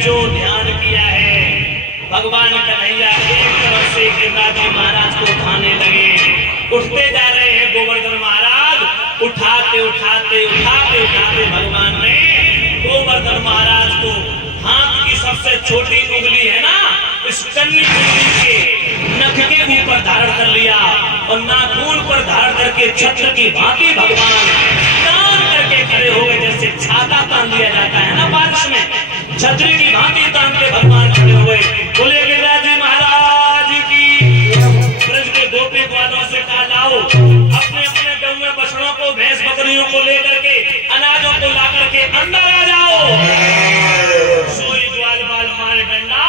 जो ध्यान किया है भगवान कन्हैया एक तरफ से गिरिराज जी महाराज को उठाने लगे। उठते जा रहे हैं गोवर्धन महाराज, उठाते उठाते उठाते उठाते भगवान ने गोवर्धन महाराज को हाथ की सबसे छोटी उंगली है ना, इस कन्नी उंगली के नख के ऊपर धारण कर लिया और नाखून पर धारण करके छत्र की भांति भगवान तान करके खड़े हो गए। जैसे छाता तान लिया जाता है ना बारिश में, छतरी की भांति तान के भगवान खड़े हुए। बोले गिरिराज जी महाराज की। ब्रज के गोपी ग्वालों से कहा जाओ अपने अपने गऊ में बछड़ों को भैंस बकरियों को लेकर के अनाजों को ला करके अंदर आ जाओ। सोई ग्वाल बाल मारे डंडा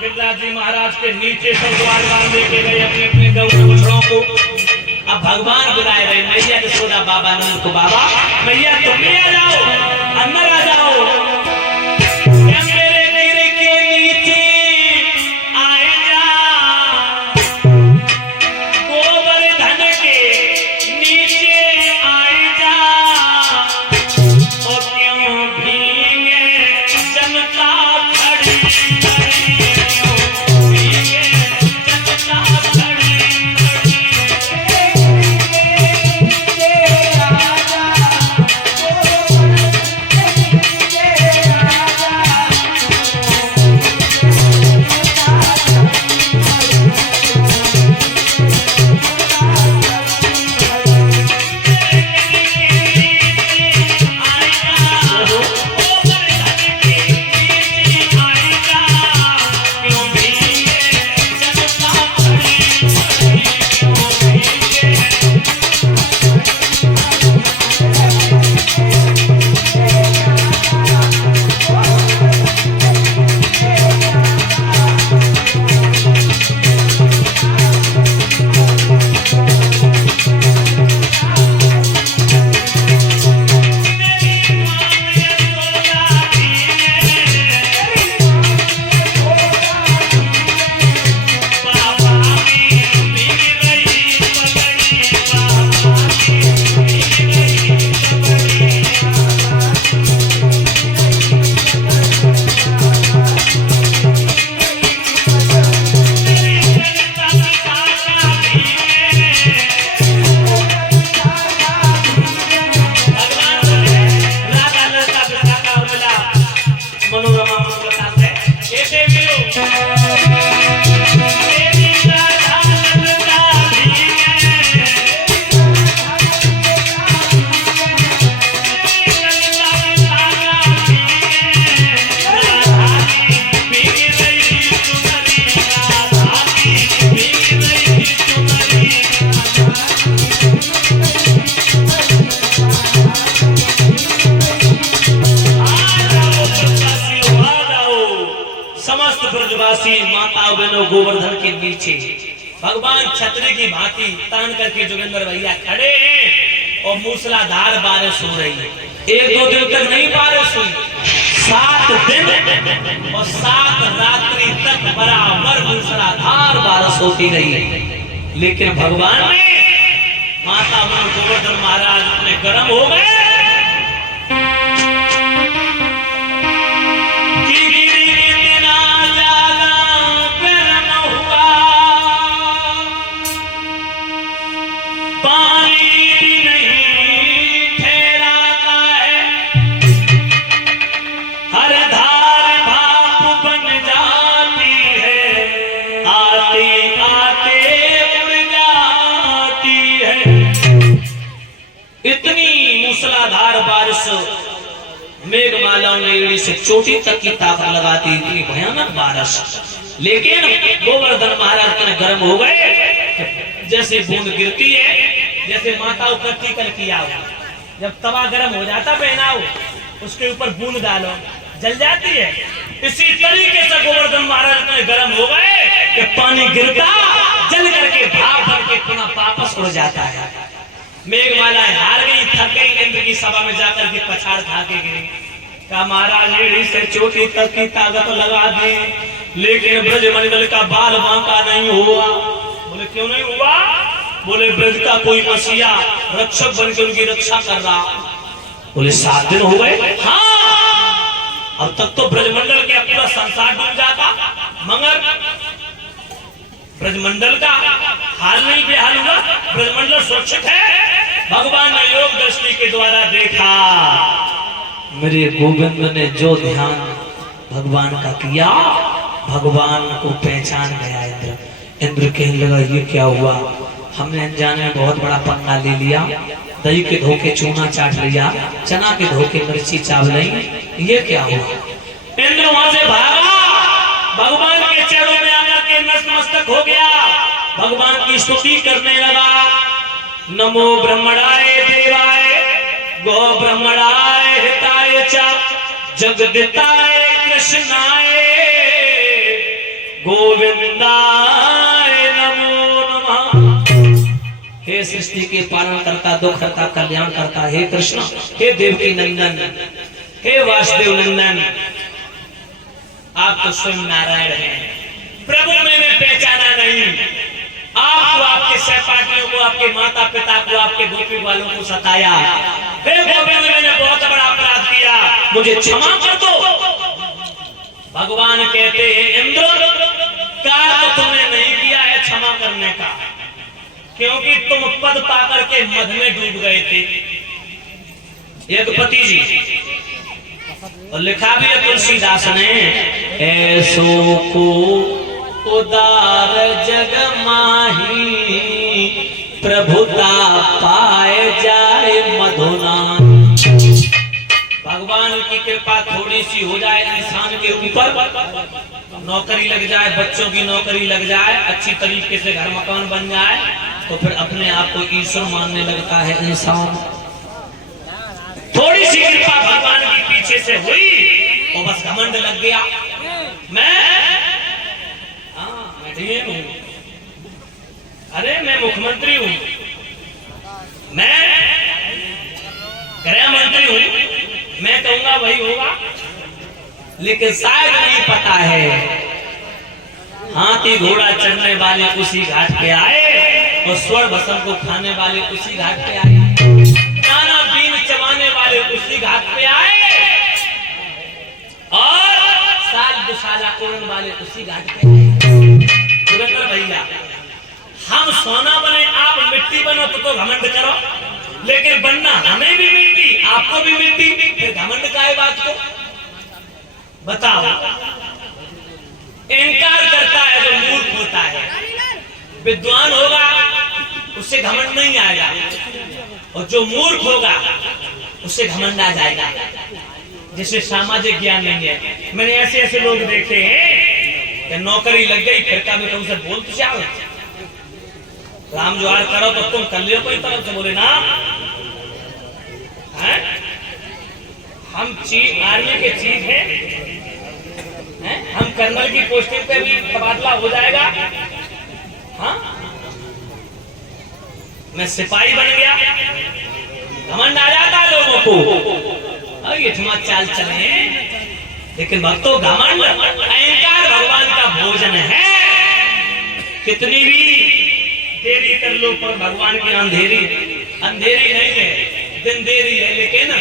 गिरिराज जी महाराज के नीचे सब ग्वाल बाल लेके गए अपने अपने गऊ में बछड़ों को। अब भगवान बुलाए रहे मैया यशोदा बाबा नंद को, बाबा मैया तुम भी आ जाओ, अंदर आ जाओ। गोवर्धन के नीचे भगवान छतरी की भांति तान करके जोगिंदर भैया खड़े हैं और मूसलाधार बारिश हो रही है। एक दो दिन तक नहीं बारिश हुई, 7 दिन और 7 रात्रि तक बराबर मूसलाधार बारिश होती रही। लेकिन भगवान ने माता गोवर्धन महाराज अपने गर्म हो गए। मूसलाधार बारिश मेघमालाओं ने एड़ी से चोटी तक की ताकत लगाती, इतनी भयानक बारिश। लेकिन गोवर्धन महाराज इतने गर्म हो गए, जैसे बूंद गिरती है, जैसे माता उपलब्धि कर किया हो, जब तवा गर्म हो जाता पहनाओ उसके ऊपर बूंद डालो जल जाती है, इसी तरीके से गोवर्धन महाराज इतने गर्म हो गए कि पानी गिरता जल करके भाप करके पुनः वापस उड़ जाता है। मेघमालाएं हार गई, थक गई, इंद्र की सभा में जाकर के पछाड़ खा के गई। कहा महाराज एड़ी से चोटी तक की ताकत लगा दे, लेकिन ब्रजमंडल का बाल बांका नहीं हुआ। बोले क्यों नहीं हुआ? बोले ब्रज का कोई मसीहा रक्षक बन के उनकी रक्षा कर रहा। बोले 7 दिन हो गए। हाँ अब तक तो ब्रजमंडल के पूरा संसार डूब जाता, मगर ब्रजमंडल का हाल नहीं बेहाल हुआ, ब्रजमंडल सुरक्षित है। भगवान ने योग दृष्टि के द्वारा देखा, मेरे गोविंद ने जो ध्यान भगवान का किया, भगवान को पहचान गया इंद्र। इंद्र कहने लगा ये क्या हुआ, हमने अनजाने में बहुत बड़ा पंगा ले लिया, दही के धोखे चूना चाट लिया, चना के धोखे मिर्ची चावल, ये क्या हुआ। इंद्र वहां से भागा, भगवान के चरणों में आकर के नतमस्तक हो गया, भगवान की स्तुति करने लगा। नमो ब्रह्मणाय देवाय गो ब्रह्मणाय हिताय च जगदिताय कृष्णाय गोविंदाय नमो नमः। हे सृष्टि के पालन करता, दुख करता, कल्याण करता, हे कृष्ण, हे देवकी नंदन, हे वासुदेव नंदन, आप तो स्वयं नारायण हैं। प्रभु मैंने पहचाना नहीं, आपको, आपके सहपाठियों को, आपके माता पिता को, आपके गोपी वालों को सताया। हे गोविंद, मैंने बहुत बड़ा अपराध किया, मुझे क्षमा कर दो। भगवान कहते हैं इंद्र, कार्य तो तुमने नहीं किया है क्षमा करने का, क्योंकि तुम पद पाकर के मध में डूब गए थे। यज्ञपति जी, और लिखा भी है तुलसीदास ने, ऐसो को उदार जग माही प्रभुता पाए जाए मधुना। भगवान की कृपा थोड़ी सी हो जाए इंसान के ऊपर, नौकरी लग जाए, बच्चों की नौकरी लग जाए, अच्छी तरीके से घर मकान बन जाए, तो फिर अपने आप को ईश्वर मानने लगता है इंसान। थोड़ी सी कृपा भगवान की पीछे से हुई और बस घमंड लग गया, मैं डीएम हूं, अरे मैं मुख्यमंत्री हूं, मैं गृह मंत्री हूं, मैं कहूंगा वही होगा। लेकिन शायद नहीं पता है, हाथी घोड़ा चढ़ने वाले उसी घाट पे आए और स्वर्ण भस्म को खाने वाले उसी घाट पे आए, गाना बीन चबाने वाले उसी घाट पे आए, और साल दुशाला ओढ़ने वाले उसी घाट पे आए। भैया, हम सोना बने, आप मिट्टी बनो तो घमंड करो, लेकिन बनना हमें भी मिट्टी, आपको भी मिट्टी, फिर घमंड का है बात को बताओ। इनकार करता है जो मूर्ख होता है, विद्वान होगा उससे घमंड नहीं आएगा, और जो मूर्ख होगा उससे घमंड आ जाएगा, जिसे सामाजिक ज्ञान नहीं है। मैंने ऐसे ऐसे लोग देखे हैं कि नौकरी लग गई, फिर कभी तुमसे बोल तो जाओ, राम जोहार करो तो तुम कर लियो, कोई तरफ से बोले ना है? हम आर्मी के चीज हैं, हम कर्नल की पोस्टिंग पे भी तबादला हो जाएगा। हाँ, मैं सिपाही बन गया, घमंड आ जाता है लोगों को, इतना चाल चले। लेकिन भक्तों, घमंड अहंकार भगवान का भोजन है, कितनी भी देरी कर लो पर भगवान की अंधेरी नहीं है, दिन देरी है, लेकिन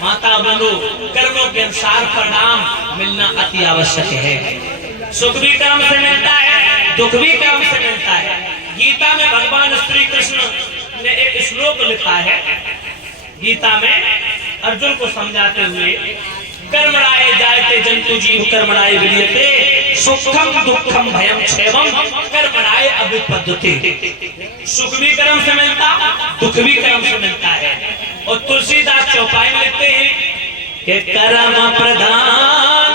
माता बोलो कर्मों के अनुसार परिणाम मिलना अति आवश्यक है। सुख भी कर्म से मिलता है, दुख भी कर्म से मिलता है। गीता में भगवान श्री कृष्ण ने एक श्लोक लिखा है, गीता में अर्जुन को समझाते हुए, कर्मणाय जायते जंतु जीव कर्मणाय विलीयते सुखम दुखम भयम क्षेमम कर्मणाय अभिपद्यते। सुख भी कर्म से मिलता, दुख भी कर्म से मिलता है। और तुलसीदास चौपाई में लिखते हैं कि कर्म प्रधान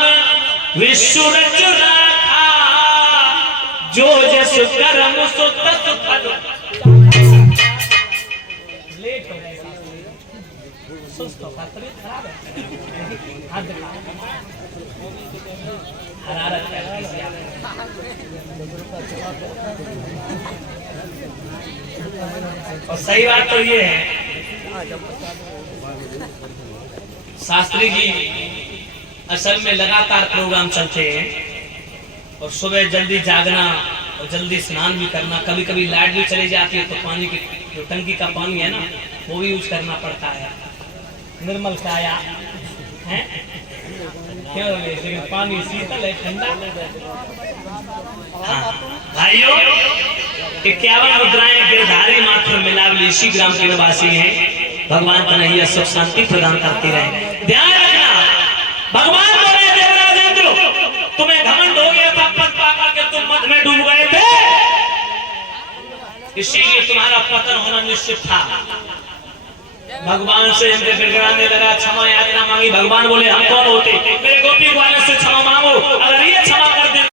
विश्व रच राखा, जो जस कर्म सो तस फल। लेट हो गए, सुस्त हो गया, तबीयत खराब है, हाथ दिखा, हरारत है। और सही बात तो ये है, शास्त्री जी असल में लगातार प्रोग्राम चलते हैं, और सुबह जल्दी जागना और जल्दी स्नान भी करना। कभी कभी लाइट भी चली जाती है तो पानी की जो टंकी का पानी है ना, वो भी यूज करना पड़ता है। निर्मल काया है, क्या लेकिन पानी शीतल है ठंडा। हाँ भाइयों 51 मुद्राएं गिरधारी मात्र मिलावली इसी ग्राम के निवासी हैं। भगवान कन्हैया सुख शांति प्रदान करते रहे। ध्यान रखना भगवान बोले देवराज इंद्र तुम्हें घमंड हो गया था पद पाकर के तुम मद में डूब गए थे, इसीलिए तुम्हारा पतन होना निश्चित था। भगवान से इंद्र गिड़गिड़ाने लगा, क्षमा याचना मांगी। भगवान बोले हम कौन होते, मेरे गोपी ग्वालों से क्षमा मांगो, अगर ये क्षमा